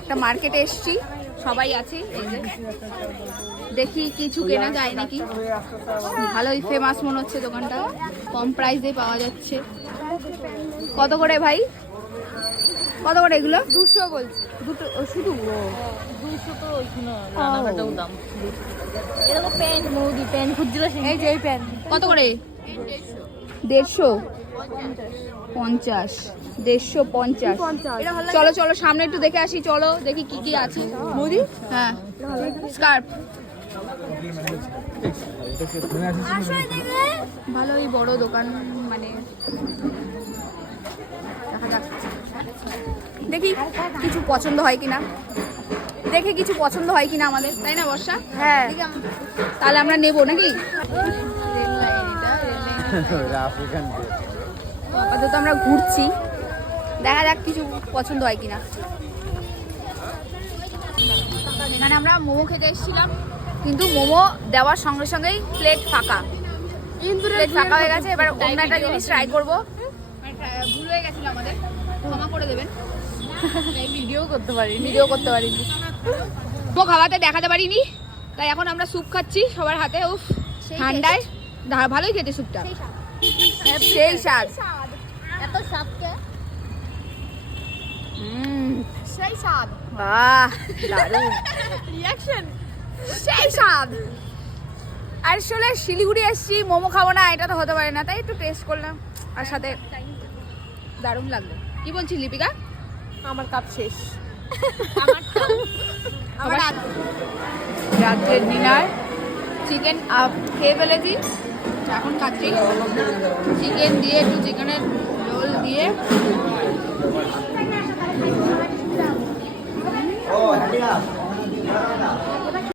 একটা মার্কেটে এসছি, সবাই আছে এই যে, দেখি কিছু কেনা যায় নাকি। ভালোই ফেমাস মনে হচ্ছে দোকানটা, কম প্রাইসে পাওয়া যাচ্ছে। কত করে ভাই, কত করে এগুলো? 200 বলছি। দুটো শুধু 200 তো ওইখানে রানাঘাটেও দাম। এরকম প্যান মুদি প্যান খুঁজছিল, এই যে এই প্যান কত করে? 150, 50, 150। চলো চলো সামনে একটু দেখে আসি, চলো দেখি কি কি আছে। মুদি হ্যাঁ, স্কার্ফ ভালোই বড় দোকান, মানে দেখা যাক, দেখি কিছু পছন্দ হয় কিনা, দেখে কিছু পছন্দ হয় কিনা আমাদের, তাই না বর্ষা? হ্যাঁ, তাহলে আমরা নেবো নাকি? আপাতত আমরা ঘুরছি, দেখা যাক কিছু পছন্দ হয় কিনা। মানে আমরা মোমো খেতে এসেছিলাম, কিন্তু মোমো দেওয়ার সঙ্গে সঙ্গেই প্লেট ফাঁকা, প্লেট ফাঁকা হয়ে গেছে। এবার অন্য একটা জিনিস ট্রাই করবো, ভুল হয়ে গেছিল আমাদের, ক্ষমা করে দেবেন। ভিডিও করতে পারি, ভিডিও করতে পারিনি, মোমো খাওয়াতে দেখাতে পারিনি, তাই এখন আমরা স্যুপ খাচ্ছি সবার হাতে। উফ, ঠান্ডায় ভালোই খেতে স্যুপটা, সেই স্বাদ। এত স্বাদকে সেই স্বাদ, বাহ দারুণ রিঅ্যাকশন, সেই স্বাদ। আর আসলে শিলিগুড়ি এসেছি, মোমো খাবো না এটা তো হতে পারে না, তাই একটু টেস্ট করলাম, আর সাথে দারুণ লাগলো। কি বলছিস লিপিকা? আমার কাপ শেষ। আমার রাত্রের ডিনার চিকেন খেয়ে ফেলেছি, এখন খাচ্ছি চিকেন দিয়ে, একটু চিকেনের রোল দিয়ে।